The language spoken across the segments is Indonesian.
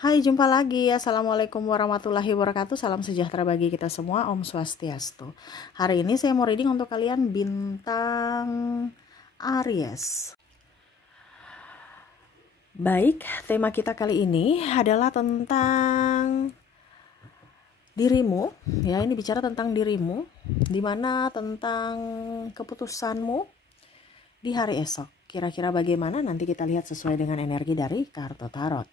Hai, jumpa lagi. Assalamualaikum warahmatullahi wabarakatuh. Salam sejahtera bagi kita semua. Om Swastiastu. Hari ini saya mau reading untuk kalian bintang Aries. Baik, tema kita kali ini adalah tentang dirimu. Ya, ini bicara tentang dirimu, dimana tentang keputusanmu di hari esok. Kira-kira bagaimana? Nanti kita lihat sesuai dengan energi dari kartu tarot.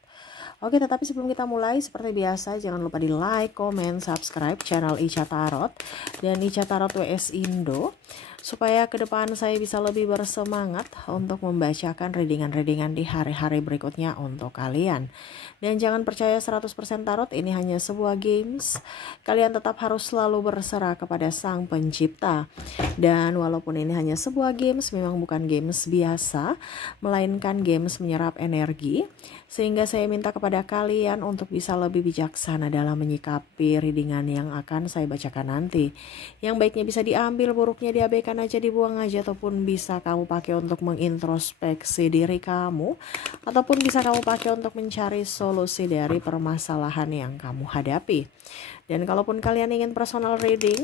Oke, tetapi sebelum kita mulai, seperti biasa, jangan lupa di like, comment, subscribe channel Ica Tarot dan Ica Tarot WS Indo, supaya ke depan saya bisa lebih bersemangat untuk membacakan readingan-readingan di hari-hari berikutnya untuk kalian. Dan jangan percaya 100% tarot, ini hanya sebuah games. Kalian tetap harus selalu berserah kepada Sang Pencipta. Dan walaupun ini hanya sebuah games, memang bukan games biasa, melainkan games menyerap energi. Sehingga saya minta kepada kalian untuk bisa lebih bijaksana dalam menyikapi readingan yang akan saya bacakan nanti. Yang baiknya bisa diambil, buruknya diabaikan aja, dibuang aja, ataupun bisa kamu pakai untuk mengintrospeksi diri kamu, ataupun bisa kamu pakai untuk mencari solusi dari permasalahan yang kamu hadapi. Dan kalaupun kalian ingin personal reading,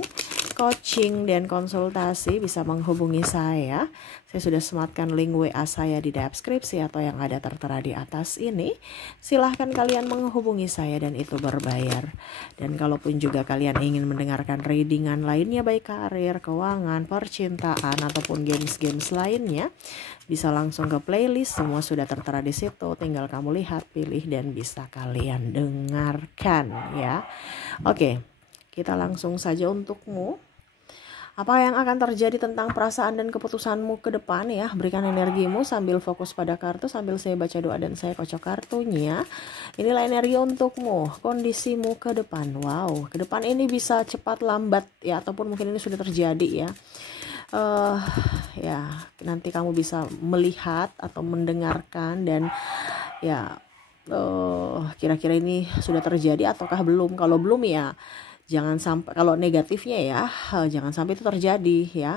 coaching, dan konsultasi, bisa menghubungi saya. Saya sudah sematkan link WA saya di deskripsi atau yang ada tertera di atas ini. Silahkan kalian menghubungi saya dan itu berbayar. Dan kalaupun juga kalian ingin mendengarkan readingan lainnya, baik karir, keuangan, percintaan, ataupun games-games lainnya, bisa langsung ke playlist. Semua sudah tertera di situ. Tinggal kamu lihat, pilih, dan bisa kalian dengarkan ya. Oke, kita langsung saja untukmu. Apa yang akan terjadi tentang perasaan dan keputusanmu ke depan ya. Berikan energimu sambil fokus pada kartu, sambil saya baca doa dan saya kocok kartunya. Inilah energi untukmu, kondisimu ke depan. Wow, ke depan ini bisa cepat lambat ya, ataupun mungkin ini sudah terjadi ya. Ya, nanti kamu bisa melihat atau mendengarkan dan ya, kira-kira ini sudah terjadi ataukah belum. Kalau belum ya jangan sampai, kalau negatifnya ya jangan sampai itu terjadi ya.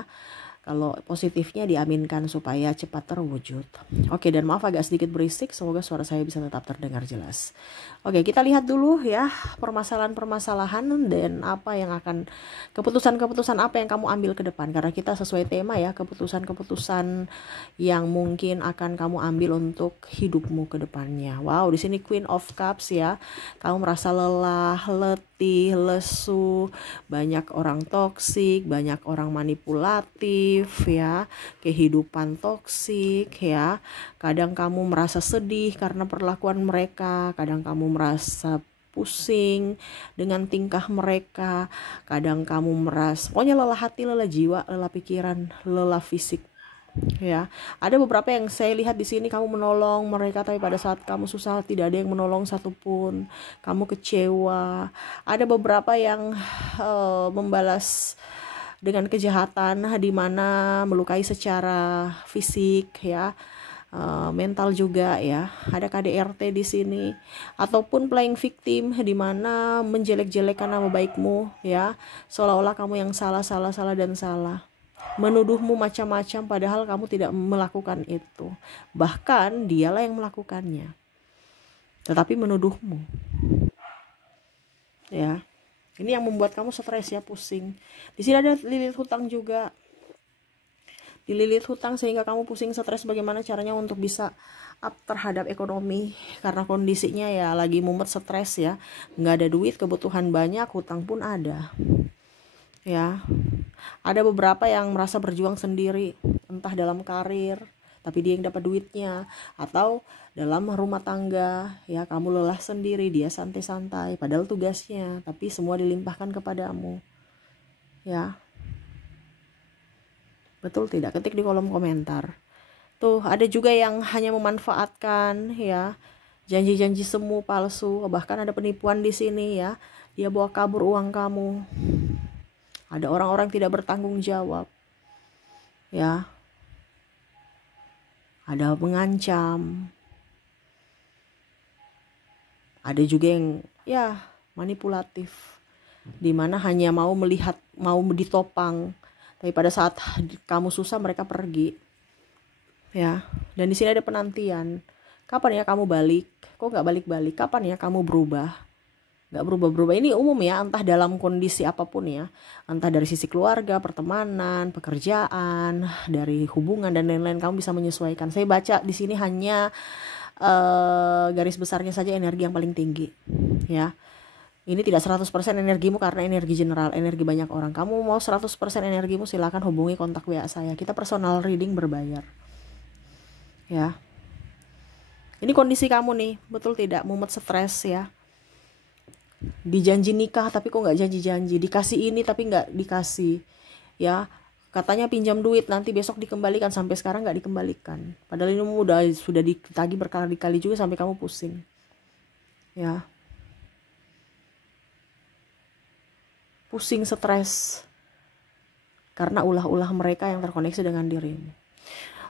Kalau positifnya diaminkan supaya cepat terwujud. Oke, dan maaf agak sedikit berisik, semoga suara saya bisa tetap terdengar jelas. Oke, kita lihat dulu ya permasalahan-permasalahan dan apa yang akan, keputusan-keputusan apa yang kamu ambil ke depan. Karena kita sesuai tema ya, keputusan-keputusan yang mungkin akan kamu ambil untuk hidupmu ke depannya. Wow, di sini Queen of Cups ya. Kamu merasa lelah, letih, lesu, banyak orang toksik, banyak orang manipulatif ya, kehidupan toksik ya. Kadang kamu merasa sedih karena perlakuan mereka, kadang kamu merasa pusing dengan tingkah mereka, kadang kamu merasa pokoknya lelah hati, lelah jiwa, lelah pikiran, lelah fisik ya. Ada beberapa yang saya lihat di sini kamu menolong mereka, tapi pada saat kamu susah tidak ada yang menolong satupun, kamu kecewa. Ada beberapa yang membalas dengan kejahatan, di mana melukai secara fisik ya, mental juga ya. Ada KDRT di sini, ataupun playing victim, di mana menjelek-jelekan nama baikmu ya, seolah-olah kamu yang salah dan salah, menuduhmu macam-macam padahal kamu tidak melakukan itu, bahkan dialah yang melakukannya tetapi menuduhmu ya. Ini yang membuat kamu stres ya, pusing. Di sini ada lilit hutang juga. Dililit hutang sehingga kamu pusing, stres bagaimana caranya untuk bisa up terhadap ekonomi. Karena kondisinya ya lagi mumet, stres ya. Nggak ada duit, kebutuhan banyak, hutang pun ada. Ya. Ada beberapa yang merasa berjuang sendiri, entah dalam karir, tapi dia yang dapat duitnya, atau dalam rumah tangga ya, kamu lelah sendiri, dia santai-santai padahal tugasnya, tapi semua dilimpahkan kepadamu ya. Betul tidak? Ketik di kolom komentar. Tuh, ada juga yang hanya memanfaatkan ya, janji-janji semu palsu, bahkan ada penipuan di sini ya. Dia bawa kabur uang kamu. Ada orang-orang tidak bertanggung jawab ya. Ada mengancam. Ada juga yang ya manipulatif, dimana hanya mau melihat, mau ditopang, tapi pada saat kamu susah mereka pergi ya. Dan di sini ada penantian, Kapan ya kamu balik? Kok nggak balik-balik? Kapan ya kamu berubah? Nggak berubah-berubah. Ini umum ya, entah dalam kondisi apapun ya. Entah dari sisi keluarga, pertemanan, pekerjaan, dari hubungan dan lain-lain, kamu bisa menyesuaikan. Saya baca di sini hanya garis besarnya saja energi yang paling tinggi ya. Ini tidak 100% energimu karena energi general, energi banyak orang. Kamu mau 100% energimu, silakan hubungi kontak WA saya. Kita personal reading berbayar. Ya. Ini kondisi kamu nih, betul tidak? Mumet, stres ya. Dijanji nikah tapi kok nggak janji-janji. Dikasih ini tapi nggak dikasih. Ya. Katanya pinjam duit, nanti besok dikembalikan, sampai sekarang nggak dikembalikan. Padahal ini sudah ditagih berkali-kali juga sampai kamu pusing. Ya. Pusing, stres. Karena ulah-ulah mereka yang terkoneksi dengan dirimu.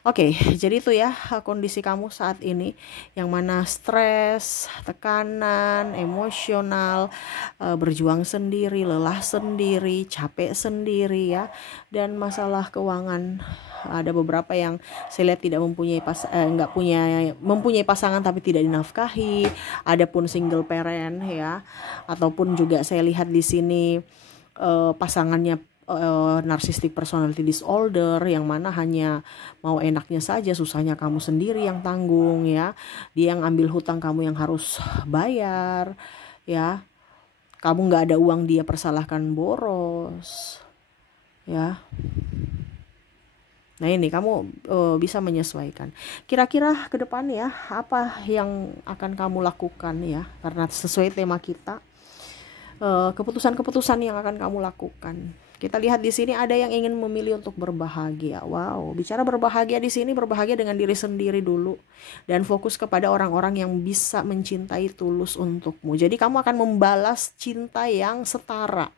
Oke, jadi itu ya kondisi kamu saat ini, yang mana stres, tekanan, emosional, berjuang sendiri, lelah sendiri, capek sendiri ya, dan masalah keuangan. Ada beberapa yang saya lihat tidak mempunyai mempunyai pasangan tapi tidak dinafkahi. Adapun single parent ya, ataupun juga saya lihat di sini pasangannya narcissistic personality disorder, yang mana hanya mau enaknya saja, susahnya kamu sendiri yang tanggung ya. Dia yang ambil hutang, kamu yang harus bayar ya. Kamu nggak ada uang, dia persalahkan boros ya. Nah ini kamu bisa menyesuaikan. Kira-kira ke depan ya, apa yang akan kamu lakukan ya, karena sesuai tema kita, keputusan-keputusan yang akan kamu lakukan. Kita lihat di sini ada yang ingin memilih untuk berbahagia. Wow, bicara berbahagia di sini, berbahagia dengan diri sendiri dulu dan fokus kepada orang-orang yang bisa mencintai tulus untukmu. Jadi kamu akan membalas cinta yang setara.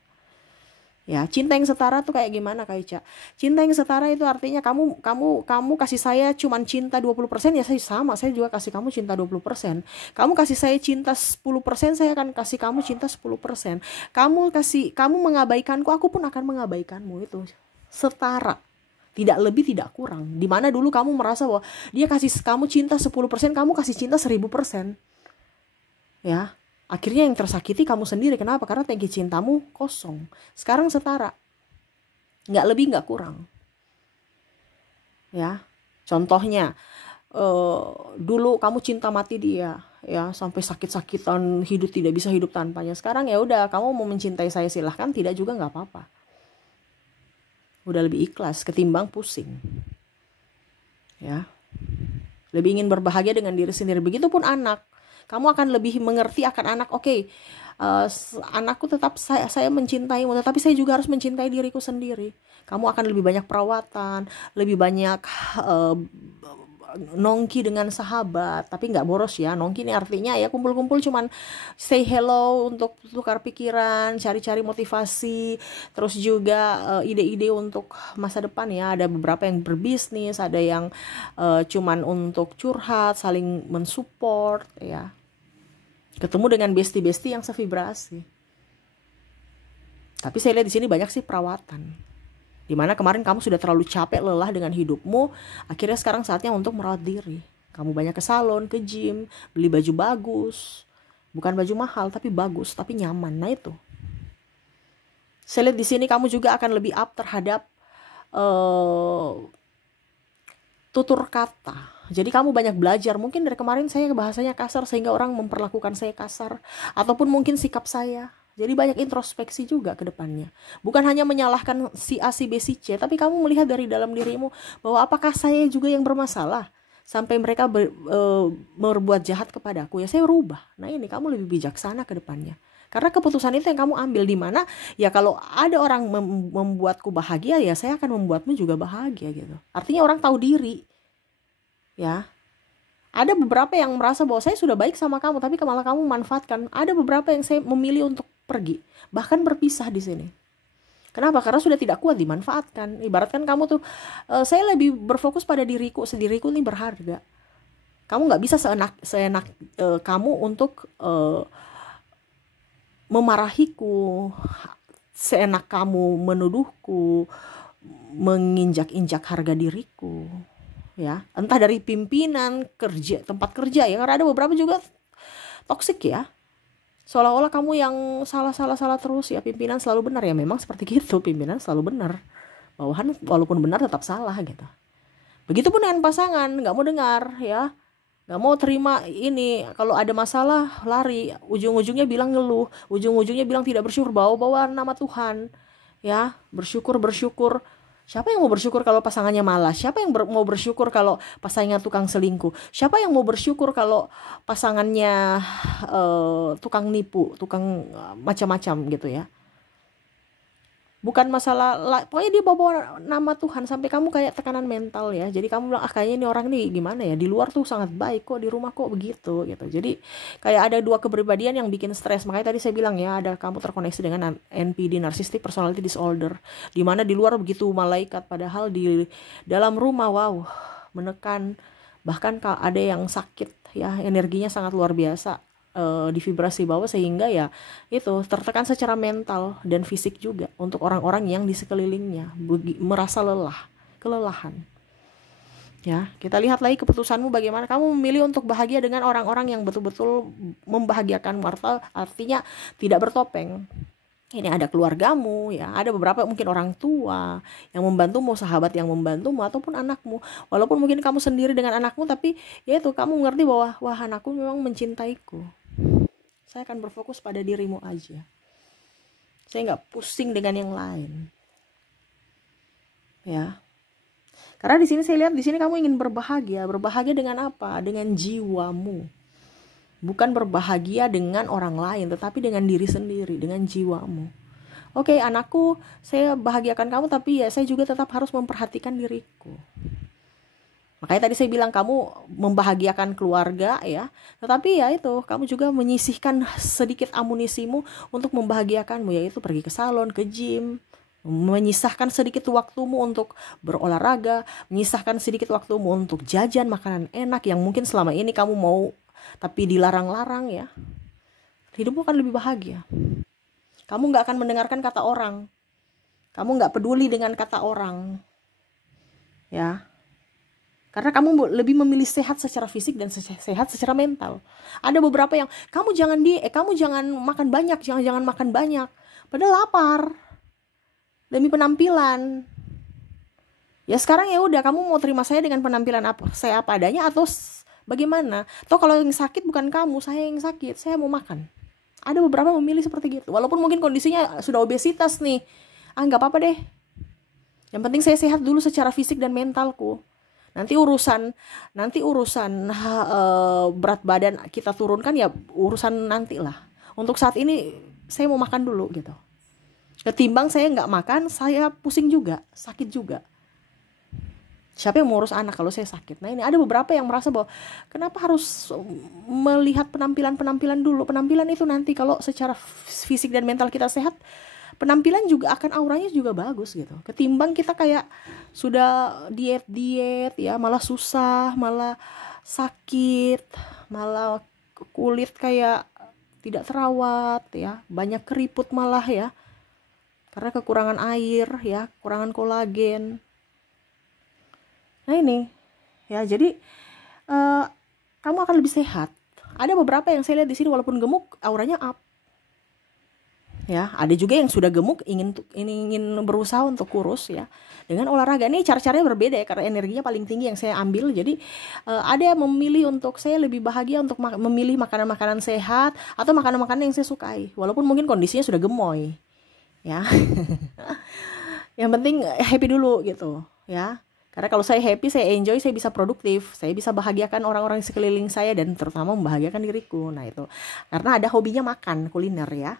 Ya, cinta yang setara tuh kayak gimana, Kak Ica? Cinta yang setara itu artinya kamu kasih saya cuman cinta 20%, ya saya sama, saya juga kasih kamu cinta 20%. Kamu kasih saya cinta 10%, saya akan kasih kamu cinta 10%. Kamu mengabaikanku, aku pun akan mengabaikanmu. Itu setara. Tidak lebih, tidak kurang. Dimana dulu kamu merasa bahwa dia kasih kamu cinta 10%, kamu kasih cinta 1000%. Ya. Akhirnya yang tersakiti kamu sendiri. Kenapa? Karena tangki cintamu kosong. Sekarang setara. Nggak lebih, nggak kurang. Ya. Contohnya, dulu kamu cinta mati dia. Ya, sampai sakit-sakitan, tidak bisa hidup tanpanya. Sekarang ya udah, kamu mau mencintai saya silahkan, tidak juga nggak apa-apa. Udah lebih ikhlas ketimbang pusing. Ya. Lebih ingin berbahagia dengan diri sendiri. Begitupun anak. Kamu akan lebih mengerti akan anak. Oke, anakku tetap saya mencintaimu, tetapi saya juga harus mencintai diriku sendiri. Kamu akan lebih banyak perawatan, lebih banyak nongki dengan sahabat, tapi nggak boros ya. Nongki ini artinya ya kumpul-kumpul cuman say hello untuk tukar pikiran, cari-cari motivasi, terus juga ide-ide untuk masa depan ya. Ada beberapa yang berbisnis, ada yang cuman untuk curhat, saling mensupport ya. Ketemu dengan bestie-bestie yang sevibrasi. Tapi saya lihat di sini banyak sih perawatan. Dimana kemarin kamu sudah terlalu capek, lelah dengan hidupmu, akhirnya sekarang saatnya untuk merawat diri. Kamu banyak ke salon, ke gym, beli baju bagus. Bukan baju mahal, tapi bagus, tapi nyaman. Nah itu. Saya lihat di sini kamu juga akan lebih up terhadap tutur kata. Jadi kamu banyak belajar. Mungkin dari kemarin saya bahasanya kasar sehingga orang memperlakukan saya kasar. Ataupun mungkin sikap saya. Jadi banyak introspeksi juga ke depannya. Bukan hanya menyalahkan si A, si B, si C. Tapi kamu melihat dari dalam dirimu bahwa apakah saya juga yang bermasalah. Sampai mereka berbuat jahat kepadaku. Ya saya rubah. Nah ini kamu lebih bijaksana ke depannya. Karena keputusan itu yang kamu ambil, di mana ya kalau ada orang membuatku bahagia, ya saya akan membuatmu juga bahagia gitu. Artinya orang tahu diri. Ya. Ada beberapa yang merasa bahwa saya sudah baik sama kamu, tapi malah kamu manfaatkan. Ada beberapa yang saya memilih untuk pergi, bahkan berpisah di sini. Kenapa? Karena sudah tidak kuat, dimanfaatkan. Ibaratkan kamu tuh, saya lebih berfokus pada diriku ini berharga. Kamu nggak bisa seenak kamu untuk memarahiku, seenak kamu menuduhku, menginjak-injak harga diriku. ya, entah dari pimpinan kerja, tempat kerja ya, karena ada beberapa juga toksik ya, seolah-olah kamu yang salah terus ya, pimpinan selalu benar ya, memang seperti gitu, pimpinan selalu benar, bawahan walaupun benar tetap salah gitu. Begitupun dengan pasangan, nggak mau dengar ya, nggak mau terima ini, kalau ada masalah lari, ujung-ujungnya bilang ngeluh, ujung-ujungnya bilang tidak bersyukur, bawa nama Tuhan ya, bersyukur. Siapa yang mau bersyukur kalau pasangannya malas? Siapa yang mau bersyukur kalau pasangannya tukang selingkuh? Siapa yang mau bersyukur kalau pasangannya tukang nipu, tukang macam-macam gitu ya? Bukan masalah, pokoknya dia bawa nama Tuhan sampai kamu kayak tekanan mental ya. Jadi kamu bilang, kayaknya ini orang nih gimana ya, di luar tuh sangat baik kok, di rumah kok begitu gitu. Jadi kayak ada dua kepribadian yang bikin stres. Makanya tadi saya bilang ya, ada kamu terkoneksi dengan NPD, Narcissistic Personality Disorder, dimana di luar begitu malaikat, padahal di dalam rumah wow, menekan, bahkan ada yang sakit ya, energinya sangat luar biasa di vibrasi bawah, sehingga ya itu tertekan secara mental dan fisik juga untuk orang-orang yang di sekelilingnya, merasa kelelahan ya. Kita lihat lagi keputusanmu bagaimana. Kamu memilih untuk bahagia dengan orang-orang yang betul-betul membahagiakan, artinya tidak bertopeng. Ini ada keluargamu ya, ada beberapa mungkin orang tua yang membantumu, sahabat yang membantumu, ataupun anakmu. Walaupun mungkin kamu sendiri dengan anakmu, tapi ya itu kamu mengerti bahwa wah, anakku memang mencintaiku. Saya akan berfokus pada dirimu aja. Saya nggak pusing dengan yang lain. Ya. Karena di sini saya lihat, di sini kamu ingin berbahagia. Berbahagia dengan apa? Dengan jiwamu. Bukan berbahagia dengan orang lain, tetapi dengan diri sendiri, dengan jiwamu. Oke, anakku, saya bahagiakan kamu, tapi ya saya juga tetap harus memperhatikan diriku. Makanya tadi saya bilang kamu membahagiakan keluarga ya, tetapi ya itu kamu juga menyisihkan sedikit amunisimu untuk membahagiakanmu, yaitu pergi ke salon, ke gym, menyisahkan sedikit waktumu untuk berolahraga, menyisahkan sedikit waktumu untuk jajan makanan enak yang mungkin selama ini kamu mau tapi dilarang-larang ya. Hidupmu akan lebih bahagia. Kamu gak akan mendengarkan kata orang, kamu gak peduli dengan kata orang ya. Karena kamu lebih memilih sehat secara fisik dan sehat secara mental. Ada beberapa yang kamu jangan makan banyak, jangan makan banyak. Padahal lapar. Demi penampilan. Ya sekarang ya udah, kamu mau terima saya dengan penampilan saya apa adanya atau bagaimana? Toh kalau yang sakit bukan kamu, saya yang sakit. Saya mau makan. Ada beberapa memilih seperti gitu. Walaupun mungkin kondisinya sudah obesitas nih. Nggak apa-apa deh. Yang penting saya sehat dulu secara fisik dan mentalku. Nanti urusan berat badan kita turunkan ya urusan nanti lah. Untuk saat ini saya mau makan dulu gitu. Ketimbang saya nggak makan, saya pusing juga, sakit juga. Siapa yang mau urus anak kalau saya sakit? Nah ini ada beberapa yang merasa bahwa kenapa harus melihat penampilan dulu. Penampilan itu nanti kalau secara fisik dan mental kita sehat, penampilan juga akan auranya juga bagus gitu. Ketimbang kita kayak sudah diet ya, malah susah, malah sakit, malah kulit kayak tidak terawat ya, banyak keriput malah ya. Karena kekurangan air ya, kekurangan kolagen. Nah ini ya, jadi kamu akan lebih sehat. Ada beberapa yang saya lihat di sini walaupun gemuk, auranya up. Ya, ada juga yang sudah gemuk ingin berusaha untuk kurus ya dengan olahraga. Ini cara-caranya berbeda ya, karena energinya paling tinggi yang saya ambil. Jadi ada yang memilih untuk saya lebih bahagia untuk memilih makanan-makanan sehat atau makanan-makanan yang saya sukai, walaupun mungkin kondisinya sudah gemoy ya. Yang penting happy dulu gitu ya. Karena kalau saya happy, saya enjoy, saya bisa produktif, saya bisa bahagiakan orang-orang di sekeliling saya dan terutama membahagiakan diriku. Nah itu karena ada hobinya makan, kuliner ya.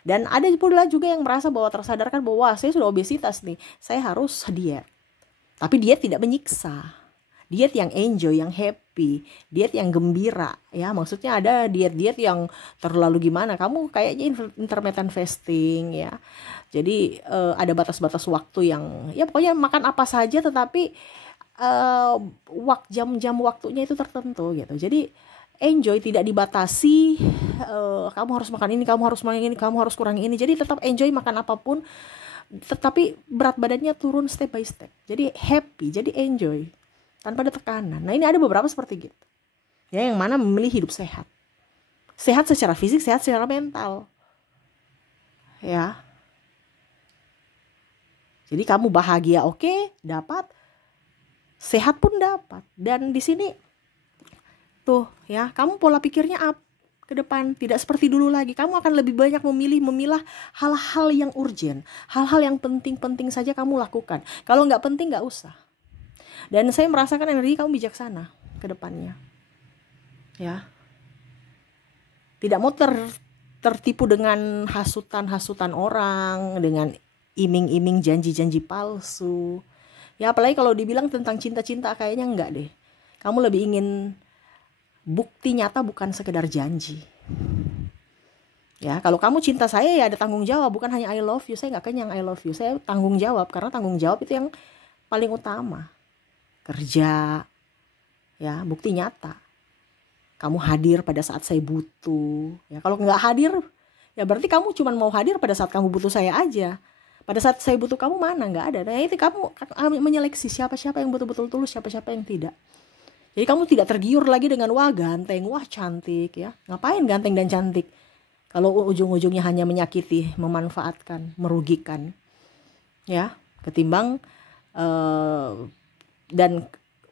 Dan ada pula juga yang merasa bahwa tersadarkan bahwa saya sudah obesitas nih, saya harus diet. Tapi diet tidak menyiksa. Diet yang enjoy, yang happy, diet yang gembira ya. Maksudnya ada diet-diet yang terlalu gimana, kamu kayaknya intermittent fasting ya. Jadi ada batas-batas waktu yang ya pokoknya makan apa saja, tetapi jam-jam waktunya itu tertentu gitu. Jadi enjoy, tidak dibatasi, kamu harus makan ini, kamu harus makan ini, kamu harus kurangi ini. Jadi tetap enjoy makan apapun, tetapi berat badannya turun step by step. Jadi happy, jadi enjoy. tanpa ada tekanan. Nah, ini ada beberapa seperti gitu. Ya, yang mana memilih hidup sehat. Sehat secara fisik, sehat secara mental. Ya. Jadi kamu bahagia, oke, dapat. Sehat pun dapat. Dan di sini tuh ya, kamu pola pikirnya ke depan tidak seperti dulu lagi. Kamu akan lebih banyak memilah hal-hal yang urgent, hal-hal yang penting-penting saja kamu lakukan. Kalau nggak penting nggak usah. Dan saya merasakan energi kamu bijaksana ke depannya. Ya. Tidak mau tertipu dengan hasutan-hasutan orang, dengan iming-iming janji-janji palsu. Ya, apalagi kalau dibilang tentang cinta-cinta, kayaknya enggak deh. Kamu lebih ingin bukti nyata, bukan sekedar janji. Ya, kalau kamu cinta saya ya ada tanggung jawab, bukan hanya I love you. Saya nggak kenyang I love you, saya tanggung jawab, karena tanggung jawab itu yang paling utama. Kerja, ya, bukti nyata. Kamu hadir pada saat saya butuh. Ya, kalau nggak hadir, ya berarti kamu cuma mau hadir pada saat kamu butuh saya aja. Pada saat saya butuh kamu mana? Nggak ada. Nah, itu kamu menyeleksi siapa-siapa yang betul-betul tulus, siapa-siapa yang tidak. Jadi kamu tidak tergiur lagi dengan wah ganteng, wah cantik, ya. Ngapain ganteng dan cantik? Kalau ujung-ujungnya hanya menyakiti, memanfaatkan, merugikan. Ya, ketimbang dan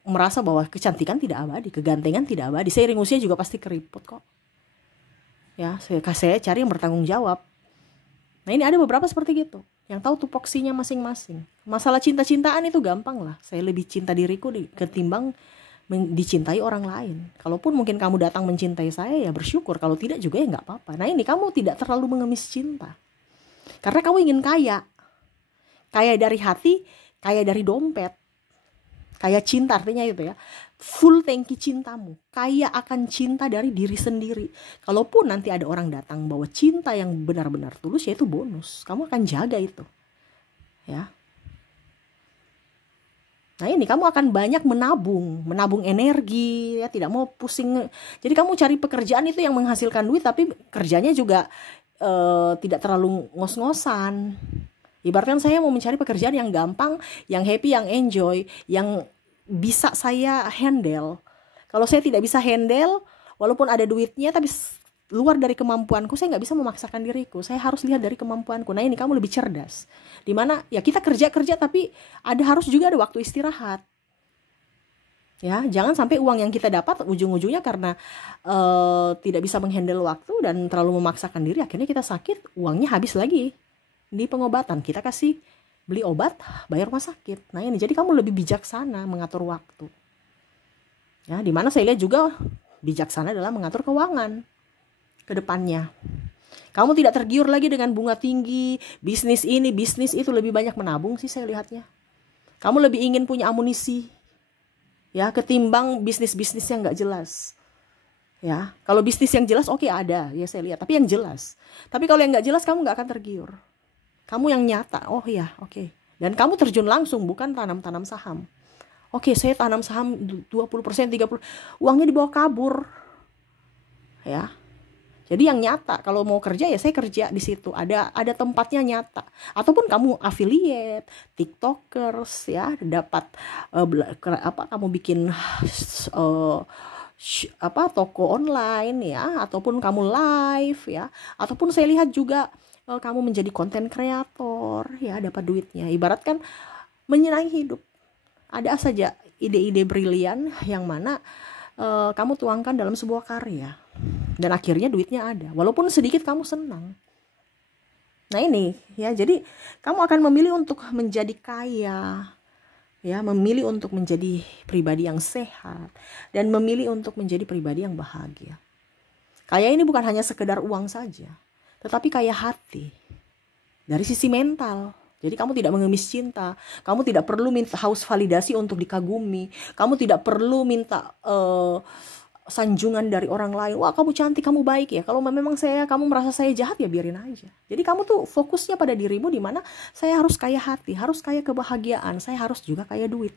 merasa bahwa kecantikan tidak abadi, kegantengan tidak abadi. Seiring usia juga pasti keriput kok. Ya, saya cari yang bertanggung jawab. Nah, ini ada beberapa seperti gitu, yang tahu tupoksinya masing-masing. Masalah cinta-cintaan itu gampang lah. Saya lebih cinta diriku ketimbang dicintai orang lain. Kalaupun mungkin kamu datang mencintai saya, ya bersyukur. Kalau tidak juga ya nggak apa-apa. Nah, ini kamu tidak terlalu mengemis cinta. Karena kamu ingin kaya. Kaya dari hati, kaya dari dompet. Kaya cinta artinya itu ya. Full tangki cintamu. Kaya akan cinta dari diri sendiri. Kalaupun nanti ada orang datang bawa cinta yang benar-benar tulus, ya itu bonus. Kamu akan jaga itu. Ya. Nah, ini kamu akan banyak menabung energi, ya, tidak mau pusing. Jadi kamu cari pekerjaan itu yang menghasilkan duit, tapi kerjanya juga tidak terlalu ngos-ngosan. Ibaratkan saya mau mencari pekerjaan yang gampang, yang happy, yang enjoy, yang bisa saya handle. Kalau saya tidak bisa handle, walaupun ada duitnya, tapi luar dari kemampuanku, saya nggak bisa memaksakan diriku. Saya harus lihat dari kemampuanku. Nah, ini kamu lebih cerdas. Dimana ya kita kerja, tapi harus juga ada waktu istirahat. Ya, jangan sampai uang yang kita dapat ujung-ujungnya karena tidak bisa menghandle waktu dan terlalu memaksakan diri, akhirnya kita sakit, uangnya habis lagi di pengobatan. Kita kasih beli obat, bayar rumah sakit. Nah, ini jadi kamu lebih bijaksana mengatur waktu. Ya, dimana saya lihat juga bijaksana dalam mengatur keuangan ke depannya. Kamu tidak tergiur lagi dengan bunga tinggi, bisnis ini, bisnis itu, lebih banyak menabung sih saya lihatnya. Kamu lebih ingin punya amunisi, ya, ketimbang bisnis-bisnis yang nggak jelas. Ya, kalau bisnis yang jelas oke, ada, ya saya lihat. Tapi yang jelas. Tapi kalau yang nggak jelas kamu nggak akan tergiur. Kamu yang nyata, oh ya, oke. Dan kamu terjun langsung, bukan tanam saham. Oke, saya tanam saham 20%, 30%, uangnya dibawa kabur. Ya. Jadi yang nyata, kalau mau kerja ya saya kerja di situ. Ada tempatnya nyata. Ataupun kamu affiliate, TikTokers, ya, dapat kamu bikin toko online, ya, ataupun kamu live, ya, ataupun saya lihat juga kamu menjadi konten kreator, ya, dapat duitnya. Ibaratkan menyenangi hidup. Ada saja ide-ide brilian yang mana kamu tuangkan dalam sebuah karya, dan akhirnya duitnya ada. Walaupun sedikit kamu senang. Nah, ini ya, jadi kamu akan memilih untuk menjadi kaya, ya, memilih untuk menjadi pribadi yang sehat, dan memilih untuk menjadi pribadi yang bahagia. Kaya ini bukan hanya sekedar uang saja, tetapi kaya hati dari sisi mental. Jadi kamu tidak mengemis cinta, kamu tidak perlu minta haus validasi untuk dikagumi, kamu tidak perlu minta sanjungan dari orang lain. Wah, kamu cantik, kamu baik ya. Kalau memang kamu merasa saya jahat, ya biarin aja. Jadi kamu tuh fokusnya pada dirimu, di mana saya harus kaya hati, harus kaya kebahagiaan, saya harus juga kaya duit.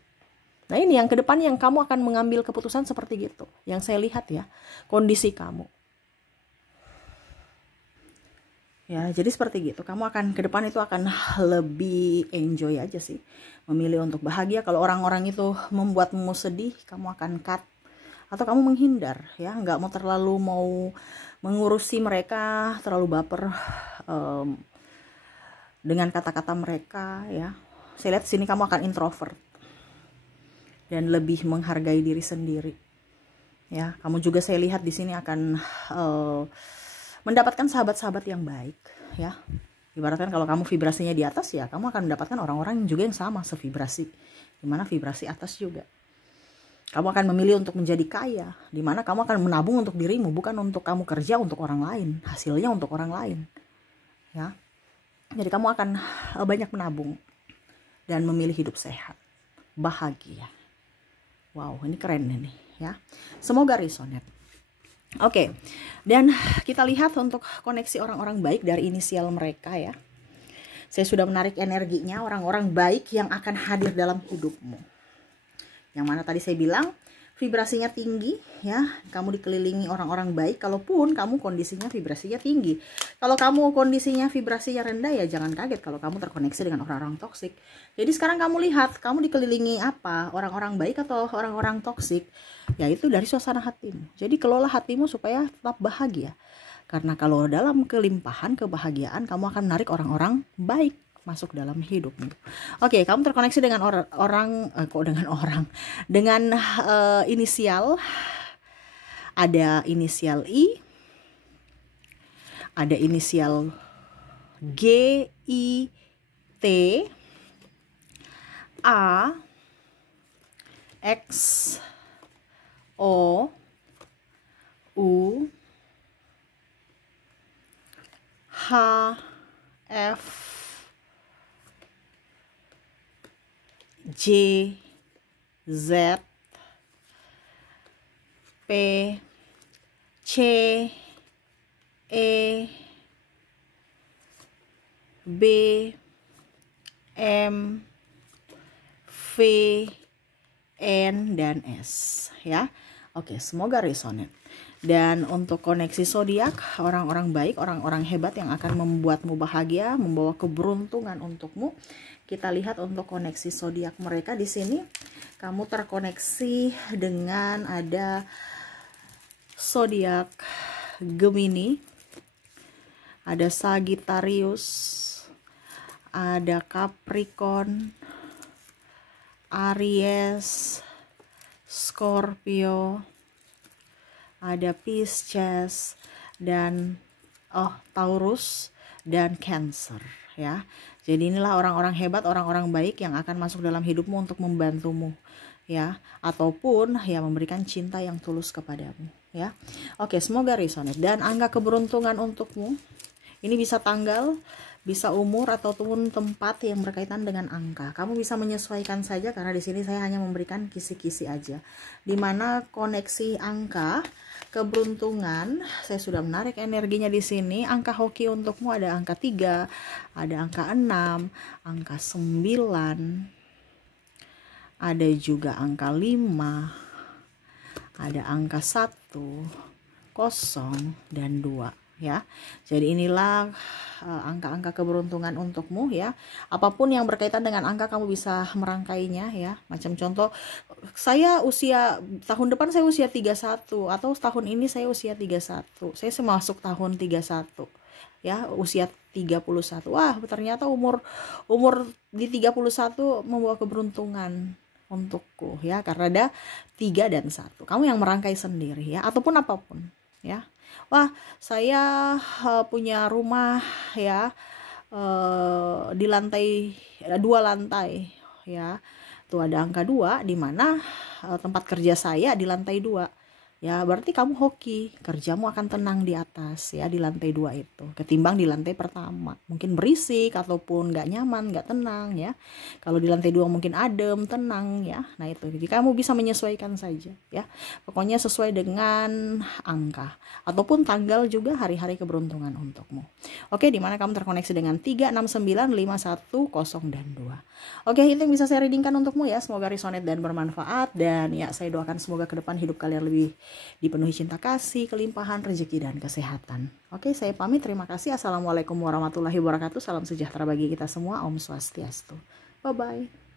Nah, ini yang ke depan yang kamu akan mengambil keputusan seperti gitu. Yang saya lihat ya, kondisi kamu. Ya, jadi seperti gitu. Kamu akan ke depan itu akan lebih enjoy aja sih. Memilih untuk bahagia. Kalau orang-orang itu membuatmu sedih, kamu akan cut atau kamu menghindar ya, nggak mau terlalu mengurusi mereka, terlalu baper dengan kata-kata mereka ya. Saya lihat sini kamu akan introvert dan lebih menghargai diri sendiri. Ya, kamu juga saya lihat di sini akan mendapatkan sahabat-sahabat yang baik ya. Ibaratkan kalau kamu vibrasinya di atas ya, kamu akan mendapatkan orang-orang juga yang sama sevibrasi, dimana vibrasi atas juga. Kamu akan memilih untuk menjadi kaya, dimana kamu akan menabung untuk dirimu, bukan untuk kamu kerja untuk orang lain, hasilnya untuk orang lain ya. Jadi kamu akan banyak menabung dan memilih hidup sehat, bahagia. Wow, ini keren nih ya. Semoga resonate. Oke, dan kita lihat untuk koneksi orang-orang baik dari inisial mereka ya. Saya sudah menarik energinya orang-orang baik yang akan hadir dalam hidupmu. Yang mana tadi saya bilang vibrasinya tinggi ya, kamu dikelilingi orang-orang baik. Kalaupun kamu kondisinya vibrasinya tinggi, kalau kamu kondisinya vibrasinya rendah ya jangan kaget kalau kamu terkoneksi dengan orang-orang toksik. Jadi sekarang kamu lihat kamu dikelilingi apa, orang-orang baik atau orang-orang toksik, yaitu dari suasana hatimu. Jadi kelola hatimu supaya tetap bahagia, karena kalau dalam kelimpahan kebahagiaan kamu akan menarik orang-orang baik masuk dalam hidupmu. Oke, kamu terkoneksi dengan dengan inisial. Ada inisial I, ada inisial G, I, T, A, X, O, U, H, F, J, Z, P, C, E, B, M, V, N, dan S ya. Oke, semoga resonate. Dan untuk koneksi zodiak, orang-orang baik, orang-orang hebat yang akan membuatmu bahagia, membawa keberuntungan untukmu. Kita lihat untuk koneksi zodiak mereka di sini. Kamu terkoneksi dengan ada zodiak Gemini, ada Sagittarius, ada Capricorn, Aries, Scorpio, ada Pisces, dan Taurus dan Cancer ya. Jadi inilah orang-orang hebat, orang-orang baik yang akan masuk dalam hidupmu untuk membantumu ya, ataupun ya memberikan cinta yang tulus kepadamu ya. Oke, semoga resonate. Dan angka keberuntungan untukmu ini bisa tanggal, bisa umur, ataupun tempat yang berkaitan dengan angka. Kamu bisa menyesuaikan saja karena di sini saya hanya memberikan kisi-kisi aja. Dimana koneksi angka keberuntungan, saya sudah menarik energinya di sini. Angka hoki untukmu ada angka 3, ada angka 6, angka 9, ada juga angka 5, ada angka 1, 0, dan 2 ya. Jadi inilah angka-angka keberuntungan untukmu ya. Apapun yang berkaitan dengan angka kamu bisa merangkainya ya. Macam contoh, saya tahun depan saya usia 31, atau tahun ini saya usia 31. Saya masuk tahun 31 ya, usia 31. Wah, ternyata umur di 31 membawa keberuntungan untukku ya, karena ada 3 dan 1. Kamu yang merangkai sendiri ya, ataupun apapun ya. Wah, saya punya rumah ya di lantai 2 lantai ya. Tuh ada angka 2 di mana tempat kerja saya di lantai 2. Ya, berarti kamu hoki, kerjamu akan tenang di atas ya, di lantai 2 itu, ketimbang di lantai pertama. Mungkin berisik ataupun nggak nyaman, nggak tenang ya. Kalau di lantai 2 mungkin adem, tenang ya. Nah itu, jadi kamu bisa menyesuaikan saja ya. Pokoknya sesuai dengan angka ataupun tanggal juga hari-hari keberuntungan untukmu. Oke, dimana kamu terkoneksi dengan 3, 6, 9, 5, 1, 0, dan 2. Oke, itu yang bisa saya readingkan untukmu ya. Semoga resonate dan bermanfaat. Dan ya, saya doakan semoga ke depan hidup kalian lebih dipenuhi cinta kasih, kelimpahan, rezeki, dan kesehatan. Oke, saya pamit. Terima kasih. Assalamualaikum warahmatullahi wabarakatuh. Salam sejahtera bagi kita semua. Om Swastiastu. Bye-bye.